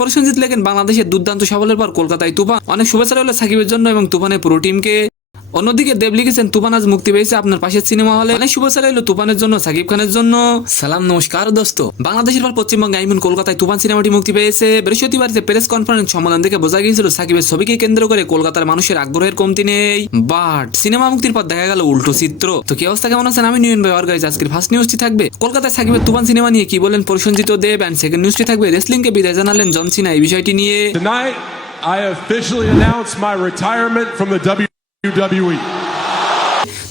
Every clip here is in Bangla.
প্রসেনজিৎ লেখেন বাংলাদেশের দুর্দান্ত সাফল্যের পর কলকাতায় তুফান। অনেক শুভেচ্ছা রইল সাকিবের জন্য এবং তুফানের পুরো টিমকে। অন্যদিকে দেব লিখেছেন তুফান আজ মুক্তি পেয়েছে আপনার পাশের সিনেমা হলে। অনেক শুভেচ্ছা রইল তুফানের জন্য, সাকিব খানের জন্য। সালাম নমস্কার দোস্ত। বাংলাদেশের পর পশ্চিমবঙ্গে কলকাতায় তুফান সিনেমাটি মুক্তি পেয়েছে। বৃহস্পতিবার প্রেস কনফারেন্স সম্মেলন থেকে বোঝা গিয়েছিল সাকিবের ছবিকে কেন্দ্র করে কলকাতার মানুষের আগ্রহের কমতি নেই। বাট সিনেমা মুক্তির পর দেখা গেল উল্টো চিত্র। তো কি অবস্থা, কেমন আছেন? আমি নিউন ভাই গাইজ। আজকের ফার্স্ট নিউজটি থাকবে কলকাতায় সাকিবের তুফান সিনেমা নিয়ে কি বলেন প্রসেনজিৎ ও দেব, এন্ড সেকেন্ড নিউজটি থাকবে রেসলিংকে বিদায় জানালেন জন সিনা এই বিষয়টি নিয়ে। Tonight, I officially announce my retirement from the WWE.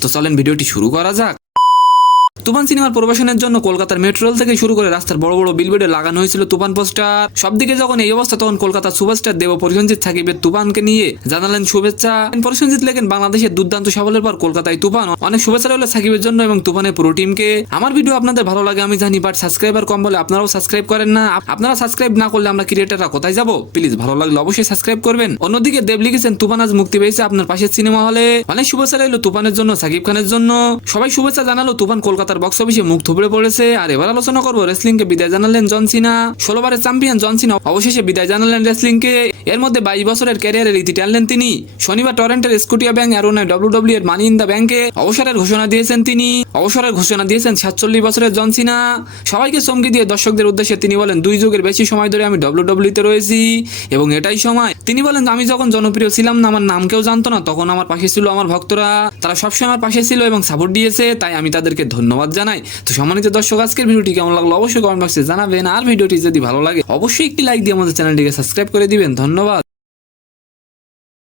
তো চলেন ভিডিওটি শুরু করা যাক। তুফান সিনেমার প্রবাসনের জন্য কলকাতার মেট্রো রেল থেকে শুরু করে রাস্তার বড় বড় বিলবোর্ডে লাগানো হয়েছিল তুফান পোস্টার। সবদিকে যখন এই অবস্থা তখন কলকাতার সুপারস্টার দেব প্রসেনজিৎ সাকিবের তুফানকে নিয়ে জানালেন শুভেচ্ছা। প্রসেনজিৎ লেখেন বাংলাদেশের দুর্দান্ত সাফল্যের পর কলকাতায় তুফান। অনেক শুভেচ্ছা রইল সাকিবের জন্য এবং তুফানের পুরো টিমকে। আমার ভিডিও আপনাদের ভালো লাগে আমি জানি, বাট সাবস্ক্রাইবার কম বলে আপনারাও সাবস্ক্রাইব করেন না। আপনারা সাবস্ক্রাইব না করলে আমরা ক্রিয়েটাররা কোথায় যাব? প্লিজ ভালো লাগলে অবশ্যই সাবস্ক্রাইব করবেন। অন্যদিকে দেব লিখেছেন তুফান আজ মুক্তি পেয়েছে আপনার পাশের সিনেমা হলে। অনেক শুভেচ্ছা রইল তুফানের জন্য, সাকিব খানের জন্য। সবাই শুভেচ্ছা জানালো। তুফান কলকাতার বক্স অফিসে মুখ থুবড়ে পড়েছে। আর এবার আলোচনা করবো রেসলিংকে বিদায় জানালেন জন সিনা। 16 বারের চ্যাম্পিয়ন জন সিনা অবশেষে বিদায় জানালেন রেসলিংকে। এর মধ্যে 22 বছরের ক্যারিয়ারের ইতি টানলেন তিনি। শনিবার টরেন্টোর স্কুটিয়া ব্যাংক অ্যারোনায় WWE এর মানি ইন দ্য ব্যাংকে অবসরের ঘোষণা দিয়েছেন তিনি। অবসরের ঘোষণা দিয়েছেন 47 বছরের জন সিনা। সবাইকে চমকে দিয়ে দর্শকদের উদ্দেশ্যে তিনি বলেন, 2 যুগের বেশি সময় ধরে আমি WWE তে রয়েছি এবং এটাই সময়। তিনি বলেন, আমি যখন জনপ্রিয় ছিলাম না, আমার নাম কেউ জানতো না, তখন আমার পাশে ছিল আমার ভক্তরা। তারা সবসময় আমার পাশে ছিল এবং সাপোর্ট দিয়েছে, তাই আমি তাদেরকে ধন্যবাদ জানাই। তো সম্মানিত দর্শক, আজকের ভিডিওটি কেমন লাগলো অবশ্যই কমেন্ট বক্সে জানাবেন। আর ভিডিওটি যদি ভালো লাগে অবশ্যই একটি লাইক দিয়ে আমাদের চ্যানেলটিকে সাবস্ক্রাইব করে দিবেন। ধন্যবাদ।